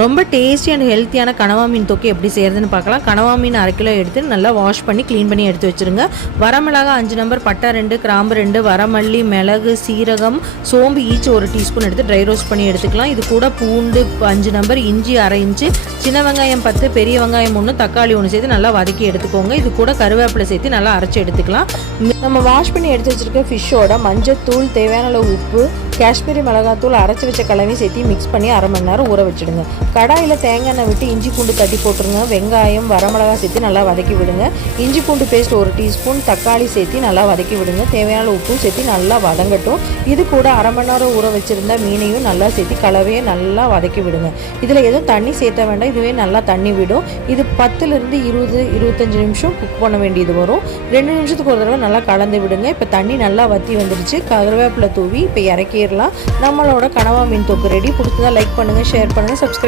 ரொம்ப tasty and ஹெல்த்தியான கனவா மீன் தொக்கு எப்படி செய்கிறதுன்னு பார்க்கலாம். கனவா மீன் 1/2 கிலோ எடுத்து நல்லா வாஷ் பண்ணி க்ளீன் பண்ணி எடுத்து வச்சுருங்க. வரமிளகா 5 நம்பர், பட்டை 2, கிராம்பு 2, வரமல்லி, மிளகு, சீரகம், சோம்பு ஈச் 1 டீஸ்பூன் எடுத்து ட்ரை ரோஸ்ட் பண்ணி எடுத்துக்கலாம். இது கூட பூண்டு 5 நம்பர், இஞ்சி 1/2 இன்ச்சு, சின்ன வெங்காயம் 10, பெரிய வெங்காயம் 1, தக்காளி 1 சேர்த்து நல்லா வதக்கி எடுத்துக்கோங்க. இது கூட கருவேப்பிலை சேர்த்து நல்லா அரைச்சி எடுத்துக்கலாம். நம்ம வாஷ் பண்ணி எடுத்து வச்சுருக்க ஃபிஷ்ஷோட மஞ்சத்தூள், தேவையான அளவு உப்பு, காஷ்மீரி மிளகாத்தூள், அரைச்சி வச்ச கலவையும் சேர்த்து மிக்ஸ் பண்ணி 1/2 மணி நேரம் ஊற வச்சுடுங்க. கடாயில் தேங்காய் எண்ணெய் விட்டு இஞ்சி பூண்டு தட்டி போட்டுருங்க. வெங்காயம், வரமிளகா சேர்த்து நல்லா வதக்கி விடுங்க. இஞ்சி பூண்டு பேஸ்ட் 1 டீஸ்பூன், தக்காளி சேர்த்து நல்லா வதக்கி விடுங்க. தேவையான உப்பு சேர்த்து நல்லா வதங்கட்டும். இது கூட 1/2 மணி நேரம் ஊற வச்சுருந்த மீனையும் நல்லா சேர்த்து கலவையை நல்லா வதக்கி விடுங்க. இதில் எதுவும் தண்ணி சேர்த்த வேண்டாம், இதுவே நல்லா தண்ணி விடும். இது 10லிருந்து 20-25 நிமிஷம் குக் பண்ண வேண்டியது வரும். 2 நிமிஷத்துக்கு ஒரு தடவை நல்லா கலந்து விடுங்க. இப்போ தண்ணி நல்லா வற்றி வந்துடுச்சு. கருவேப்பிலை தூவி இப்போ இறக்கிடலாம். நம்மளோட கனவா மீன் தொக்கு ரெடி. பிடிச்சதா லைக் பண்ணுங்கள், ஷேர் பண்ணுங்கள், சப்ஸ்கிரைப்